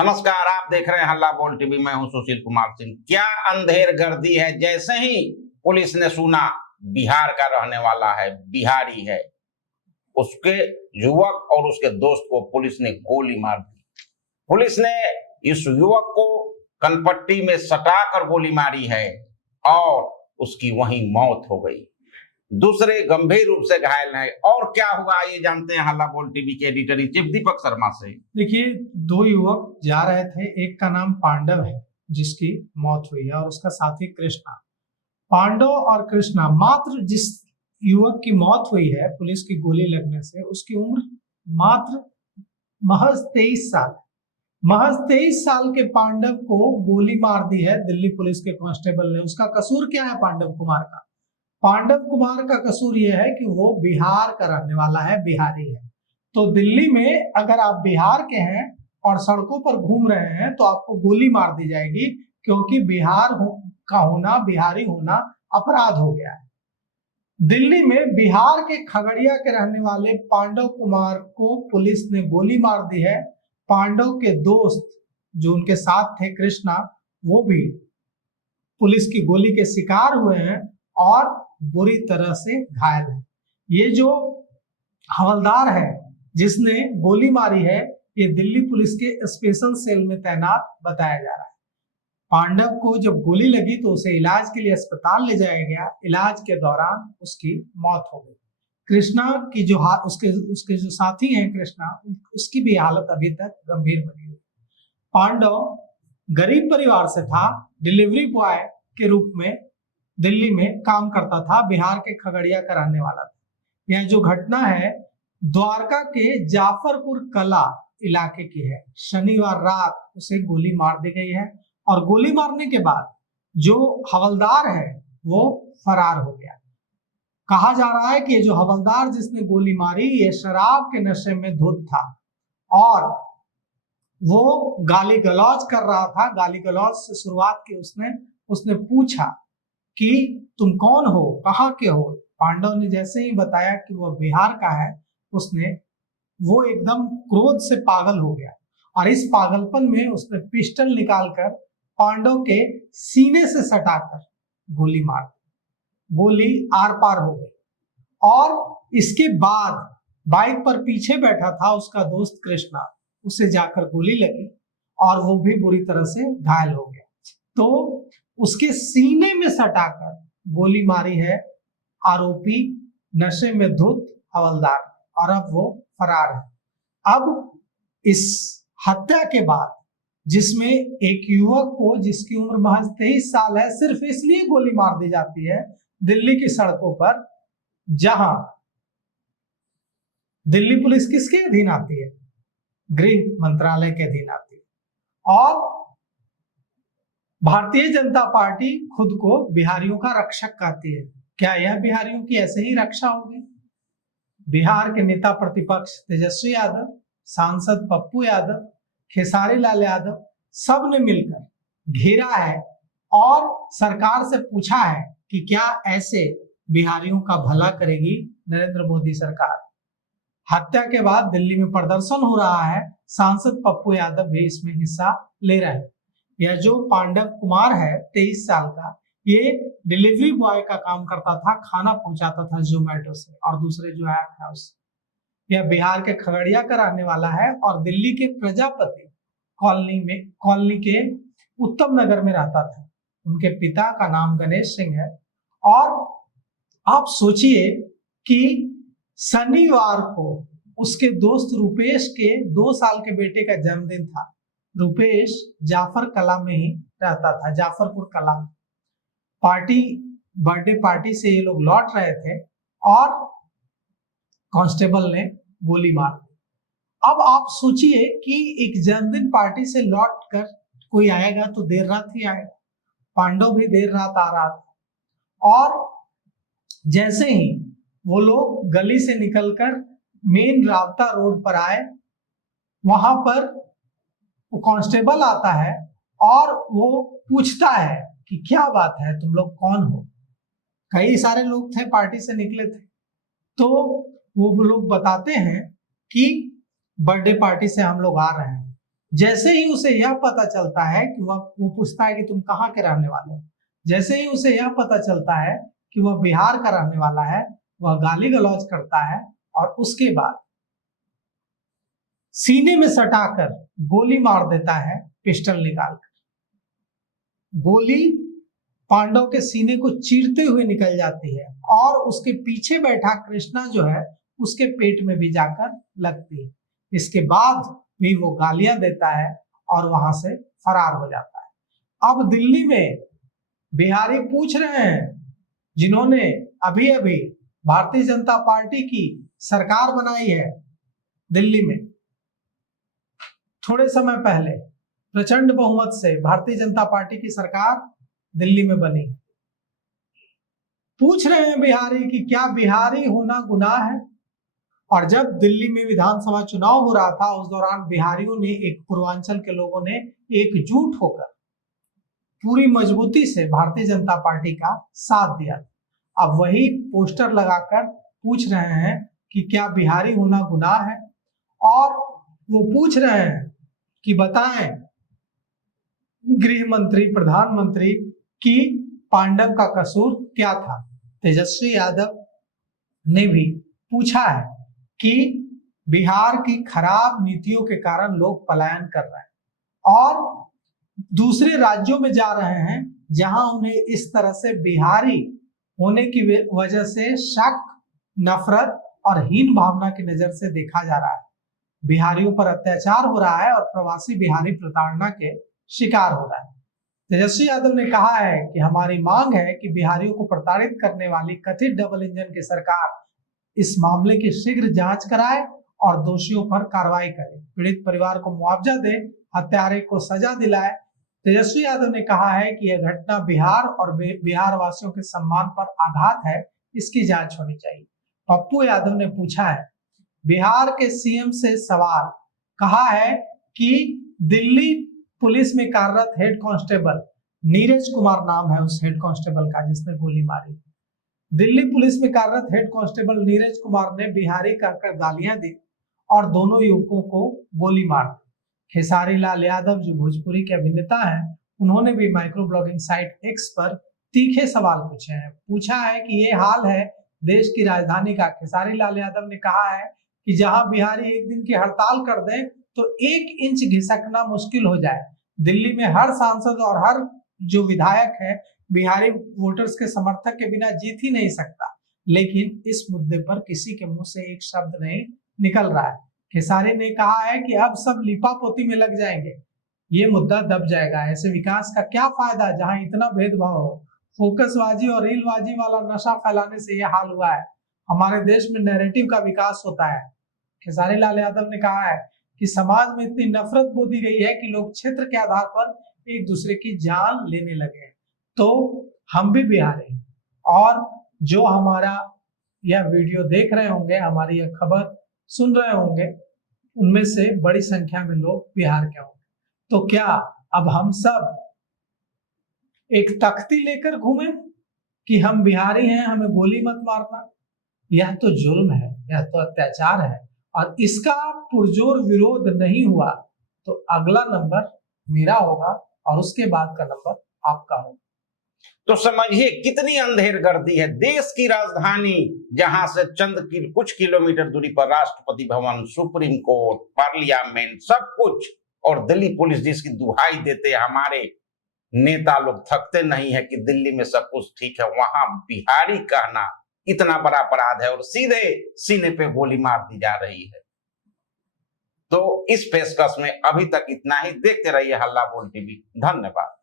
नमस्कार, आप देख रहे हैं हल्ला बोल टीवी। मैं हूं सुशील कुमार सिंह। क्या अंधेर गर्दी है। जैसे ही पुलिस ने सुना बिहार का रहने वाला है, बिहारी है, उसके युवक और उसके दोस्त को पुलिस ने गोली मार दी। पुलिस ने इस युवक को कनपट्टी में सटाकर गोली मारी है और उसकी वहीं मौत हो गई। दूसरे गंभीर रूप से घायल है। और क्या हुआ ये जानते हैं हल्ला बोल टीवी के editor in chief Deepak Sharma से। देखिए, दो युवक जा रहे थे। एक का नाम पांडव है जिसकी मौत हुई है और उसका साथी कृष्णा। पांडव और कृष्णा, मात्र जिस युवक की मौत हुई है पुलिस की गोली लगने से, उसकी उम्र मात्र महज 23 साल। महज 23 साल के पांडव को गोली मार दी है दिल्ली पुलिस के कांस्टेबल ने। उसका कसूर क्या है पांडव कुमार का? पांडव कुमार का कसूर यह है कि वो बिहार का रहने वाला है, बिहारी है। तो दिल्ली में अगर आप बिहार के हैं और सड़कों पर घूम रहे हैं तो आपको गोली मार दी जाएगी, क्योंकि बिहार का होना, बिहारी होना अपराध हो गया है। दिल्ली में बिहार के खगड़िया के रहने वाले पांडव कुमार को पुलिस ने गोली मार दी है। पांडव के दोस्त जो उनके साथ थे, कृष्णा, वो भी पुलिस की गोली के शिकार हुए हैं और बुरी तरह से घायल है। ये जो हवलदार है जिसने गोली मारी है, ये दिल्ली पुलिस के स्पेशल सेल में तैनात बताया जा रहा है। पांडव को जब गोली लगी तो उसे इलाज के लिए अस्पताल ले जाया गया। इलाज के दौरान उसकी मौत हो गई। कृष्णा की जो उसके जो साथी हैं कृष्णा, उसकी भी हालत अभी तक गंभीर बनी हुई। पांडव गरीब परिवार से था, डिलीवरी बॉय के रूप में दिल्ली में काम करता था, बिहार के खगड़िया का रहने वाला था। यह जो घटना है द्वारका के जाफरपुर कला इलाके की है। शनिवार रात उसे गोली मार दी गई है और गोली मारने के बाद जो हवलदार है वो फरार हो गया। कहा जा रहा है कि ये जो हवलदार जिसने गोली मारी, ये शराब के नशे में धुत था और वो गाली गलौज कर रहा था। गाली गलौज से शुरुआत की उसने पूछा कि तुम कौन हो, कहाँ के हो। पांडव ने जैसे ही बताया कि वह बिहार का है, वो एकदम क्रोध से पागल हो गया और इस पागलपन में उसने पिस्टल निकालकर पांडव के सीने से सटाकर गोली मार दी। गोली आर पार हो गई और इसके बाद बाइक पर पीछे बैठा था उसका दोस्त कृष्णा, उसे जाकर गोली लगी और वो भी बुरी तरह से घायल हो गया। तो उसके सीने में सटाकर गोली मारी है आरोपी नशे में धुत हवलदार और अब वो फरार है। अब इस हत्या के बाद जिसमें एक युवक को, जिसकी उम्र महज 23 साल है, सिर्फ इसलिए गोली मार दी जाती है दिल्ली की सड़कों पर, जहां दिल्ली पुलिस किसके अधीन आती है? गृह मंत्रालय के अधीन आती है। और भारतीय जनता पार्टी खुद को बिहारियों का रक्षक कहती है। क्या यह बिहारियों की ऐसे ही रक्षा होगी? बिहार के नेता प्रतिपक्ष तेजस्वी यादव, सांसद पप्पू यादव, खेसारी लाल यादव, सब ने मिलकर घेरा है और सरकार से पूछा है कि क्या ऐसे बिहारियों का भला करेगी नरेंद्र मोदी सरकार। हत्या के बाद दिल्ली में प्रदर्शन हो रहा है, सांसद पप्पू यादव भी इसमें हिस्सा ले रहे हैं। यह जो पांडव कुमार है 23 साल का, ये डिलीवरी बॉय का काम करता था, खाना पहुंचाता था जोमेटो से और दूसरे जो ऐप है उससे। यह बिहार के खगड़िया का रहने वाला है और दिल्ली के प्रजापति कॉलोनी के उत्तम नगर में रहता था। उनके पिता का नाम गणेश सिंह है। और आप सोचिए कि शनिवार को उसके दोस्त रूपेश के 2 साल के बेटे का जन्मदिन था। रूपेश जाफर कला में ही रहता था, जाफरपुर कला में। बर्थडे पार्टी से ये लोग लौट रहे थे और कांस्टेबल ने गोली मार दी। अब आप सोचिए कि एक जन्मदिन पार्टी से लौट कर कोई आएगा तो देर रात ही आएगा। पांडव भी देर रात आ रहा था और जैसे ही वो लोग गली से निकलकर मेन रावता रोड पर आए, वहां पर वो कांस्टेबल आता है और वो पूछता है कि क्या बात है, तुम लोग कौन हो। कई सारे लोग थे, पार्टी से निकले थे। तो वो लोग बताते हैं कि बर्थडे पार्टी से हम लोग आ रहे हैं। जैसे ही उसे यह पता चलता है कि वो पूछता है कि तुम कहाँ के रहने वाले हो, जैसे ही उसे यह पता चलता है कि वह बिहार का रहने वाला है, वह गाली गलौज करता है और उसके बाद सीने में सटाकर गोली मार देता है पिस्टल निकालकर। गोली पांडव के सीने को चीरते हुए निकल जाती है और उसके पीछे बैठा कृष्णा जो है उसके पेट में भी जाकर लगती है। इसके बाद भी वो गालियां देता है और वहां से फरार हो जाता है। अब दिल्ली में बिहारी पूछ रहे हैं, जिन्होंने अभी अभी भारतीय जनता पार्टी की सरकार बनाई है दिल्ली में, थोड़े समय पहले प्रचंड बहुमत से भारतीय जनता पार्टी की सरकार दिल्ली में बनी, पूछ रहे हैं बिहारी कि क्या बिहारी होना गुनाह है। और जब दिल्ली में विधानसभा चुनाव हो रहा था, उस दौरान बिहारियों ने, एक पूर्वांचल के लोगों ने एकजुट होकर पूरी मजबूती से भारतीय जनता पार्टी का साथ दिया। अब वही पोस्टर लगाकर पूछ रहे हैं कि क्या बिहारी होना गुनाह है, और वो पूछ रहे हैं कि बताएं गृह मंत्री, प्रधानमंत्री कि पांडव का कसूर क्या था। तेजस्वी यादव ने भी पूछा है कि बिहार की खराब नीतियों के कारण लोग पलायन कर रहे हैं और दूसरे राज्यों में जा रहे हैं जहां उन्हें इस तरह से बिहारी होने की वजह से शक, नफरत और हीन भावना की नजर से देखा जा रहा है। बिहारियों पर अत्याचार हो रहा है और प्रवासी बिहारी प्रताड़ना के शिकार हो रहा है। तेजस्वी यादव ने कहा है कि हमारी मांग है कि बिहारियों को प्रताड़ित करने वाली कथित डबल इंजन की सरकार इस मामले की शीघ्र जांच कराए और दोषियों पर कार्रवाई करे, पीड़ित परिवार को मुआवजा दे, हत्यारे को सजा दिलाए। तेजस्वी यादव ने कहा है कि यह घटना बिहार और बिहार वासियों के सम्मान पर आघात है, इसकी जांच होनी चाहिए। पप्पू यादव ने पूछा है बिहार के सीएम से सवाल, कहा है कि दिल्ली पुलिस में कार्यरत हेड कांस्टेबल नीरज कुमार नाम है उस हेड कांस्टेबल का जिसने गोली मारी। दिल्ली पुलिस में कार्यरत हेड कांस्टेबल नीरज कुमार ने बिहारी कहकर गालियां दी और दोनों युवकों को गोली मार दी। खेसारी लाल यादव जो भोजपुरी के अभिनेता हैं, उन्होंने भी माइक्रो ब्लॉगिंग साइट एक्स पर तीखे सवाल पूछे हैं। पूछा है कि ये हाल है देश की राजधानी का। खेसारी लाल यादव ने कहा है कि जहां बिहारी एक दिन की हड़ताल कर दें तो 1 इंच घिसकना मुश्किल हो जाए। दिल्ली में हर सांसद और हर जो विधायक है बिहारी वोटर्स के समर्थक के बिना जीत ही नहीं सकता, लेकिन इस मुद्दे पर किसी के मुंह से एक शब्द नहीं निकल रहा है। खेसारी ने कहा है कि अब सब लिपापोती में लग जाएंगे, ये मुद्दा दब जाएगा। ऐसे विकास का क्या फायदा जहां इतना भेदभाव हो। फोकसबाजी और रीलबाजी वाला नशा फैलाने से यह हाल हुआ है। हमारे देश में नैरेटिव का विकास होता है। खेसारी लाल यादव ने कहा है कि समाज में इतनी नफरत बोधी गई है कि लोग क्षेत्र के आधार पर एक दूसरे की जान लेने लगे हैं। तो हम भी बिहारी हैं और जो हमारा यह वीडियो देख रहे होंगे, हमारी यह खबर सुन रहे होंगे, उनमें से बड़ी संख्या में लोग बिहार के होंगे। तो क्या अब हम सब एक तख्ती लेकर घूमें कि हम बिहारी हैं, हमें गोली मत मारना? यह तो जुल्म है, यह तो अत्याचार है और इसका पुरजोर विरोध नहीं हुआ तो अगला नंबर मेरा होगा और उसके बाद का नंबर आपका होगा। तो समझिए कितनी अंधेरगर्दी है। देश की राजधानी जहां से कुछ किलोमीटर दूरी पर Rashtrapati Bhavan, supreme court, parliament, सब कुछ, और दिल्ली पुलिस जिसकी दुहाई देते हमारे नेता लोग थकते नहीं है कि दिल्ली में सब कुछ ठीक है, वहां बिहारी कहना इतना बड़ा अपराध है और सीधे सीने पे गोली मार दी जा रही है। तो इस पेशकश में अभी तक इतना ही। देखते रहिए हल्ला बोल टीवी। धन्यवाद।